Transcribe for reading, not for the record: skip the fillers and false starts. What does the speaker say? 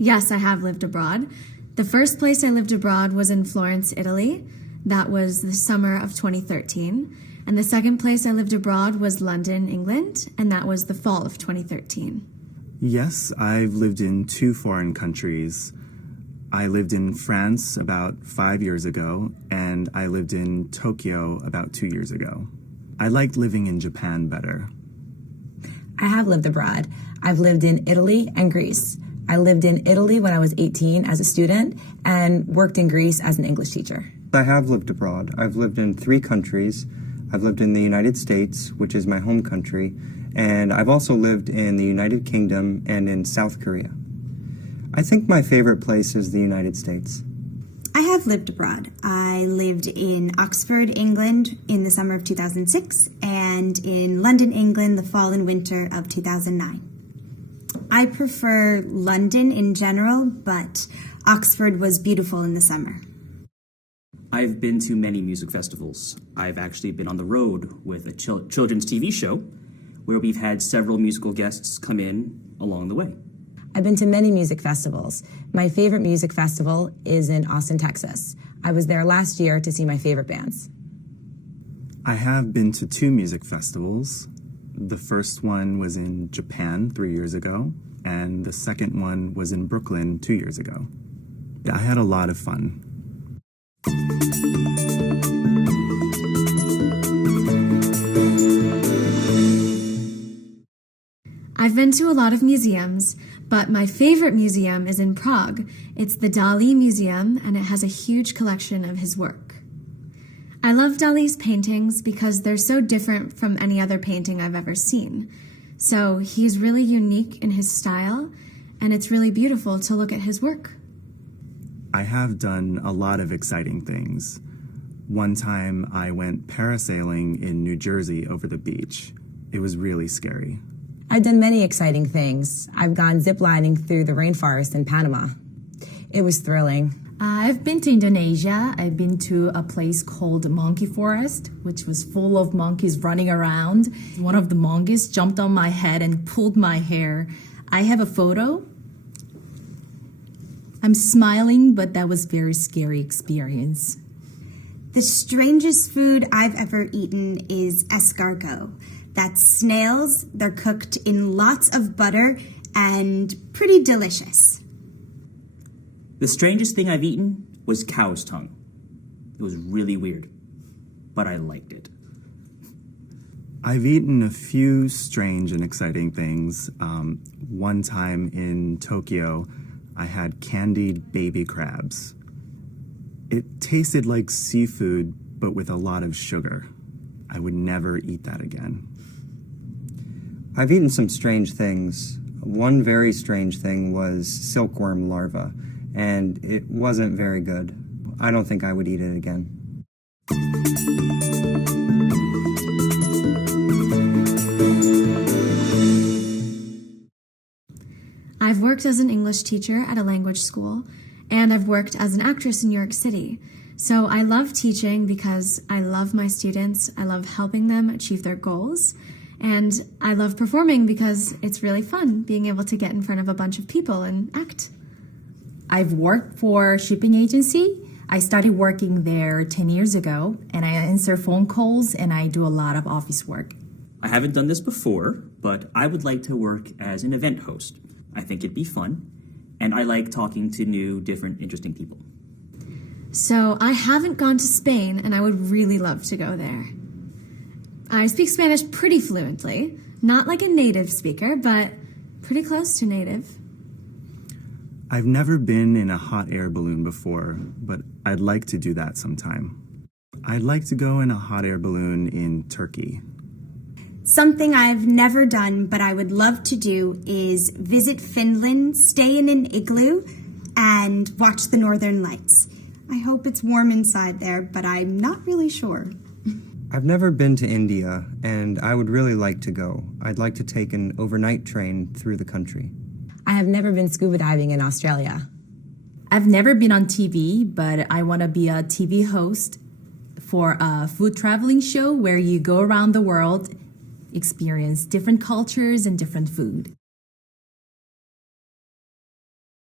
Yes, I have lived abroad. The first place I lived abroad was in Florence, Italy. That was the summer of 2013. And the second place I lived abroad was London, England, and that was the fall of 2013. Yes, I've lived in 2 foreign countries. I lived in France about 5 years ago, and I lived in Tokyo about 2 years ago. I liked living in Japan better. I have lived abroad. I've lived in Italy and Greece. I lived in Italy when I was 18 as a student and worked in Greece as an English teacher. I have lived abroad. I've lived in 3 countries. I've lived in the United States, which is my home country, and I've also lived in the United Kingdom and in South Korea. I think my favorite place is the United States. I have lived abroad. I lived in Oxford, England in the summer of 2006 and in London, England the fall and winter of 2009. I prefer London in general, but Oxford was beautiful in the summer. I've been to many music festivals. I've actually been on the road with a children's TV show where we've had several musical guests come in along the way. I've been to many music festivals. My favorite music festival is in Austin, Texas. I was there last year to see my favorite bands. I have been to 2 music festivals. The first one was in Japan 3 years ago, and the second one was in Brooklyn 2 years ago. I had a lot of fun. I've been to a lot of museums, but my favorite museum is in Prague. It's the Dali Museum, and it has a huge collection of his work. I love Dali's paintings because they're so different from any other painting I've ever seen. So he's really unique in his style, and it's really beautiful to look at his work. I have done a lot of exciting things. One time I went parasailing in New Jersey over the beach. It was really scary. I've done many exciting things. I've gone ziplining through the rainforest in Panama. It was thrilling. I've been to Indonesia. I've been to a place called Monkey Forest, which was full of monkeys running around. One of the monkeys jumped on my head and pulled my hair. I have a photo. I'm smiling, but that was a very scary experience. The strangest food I've ever eaten is escargot. That's snails. They're cooked in lots of butter and pretty delicious. The strangest thing I've eaten was cow's tongue. It was really weird, but I liked it. I've eaten a few strange and exciting things. One time in Tokyo, I had candied baby crabs. It tasted like seafood, but with a lot of sugar. I would never eat that again. I've eaten some strange things. One very strange thing was silkworm larva, and it wasn't very good. I don't think I would eat it again. I've worked as an English teacher at a language school, and I've worked as an actress in New York City. So I love teaching because I love my students, I love helping them achieve their goals, and I love performing because it's really fun being able to get in front of a bunch of people and act. I've worked for a shipping agency. I started working there 10 years ago, and I answer phone calls and I do a lot of office work. I haven't done this before, but I would like to work as an event host. I think it'd be fun, and I like talking to new, different, interesting people. So I haven't gone to Spain, and I would really love to go there. I speak Spanish pretty fluently, not like a native speaker, but pretty close to native. I've never been in a hot air balloon before, but I'd like to do that sometime. I'd like to go in a hot air balloon in Turkey. Something I've never done but I would love to do is visit Finland, stay in an igloo, and watch the Northern Lights. I hope it's warm inside there, but I'm not really sure. I've never been to India, and I would really like to go. I'd like to take an overnight train through the country. I have never been scuba diving in Australia. I've never been on TV, but I want to be a TV host for a food traveling show where you go around the world, experience different cultures and different food.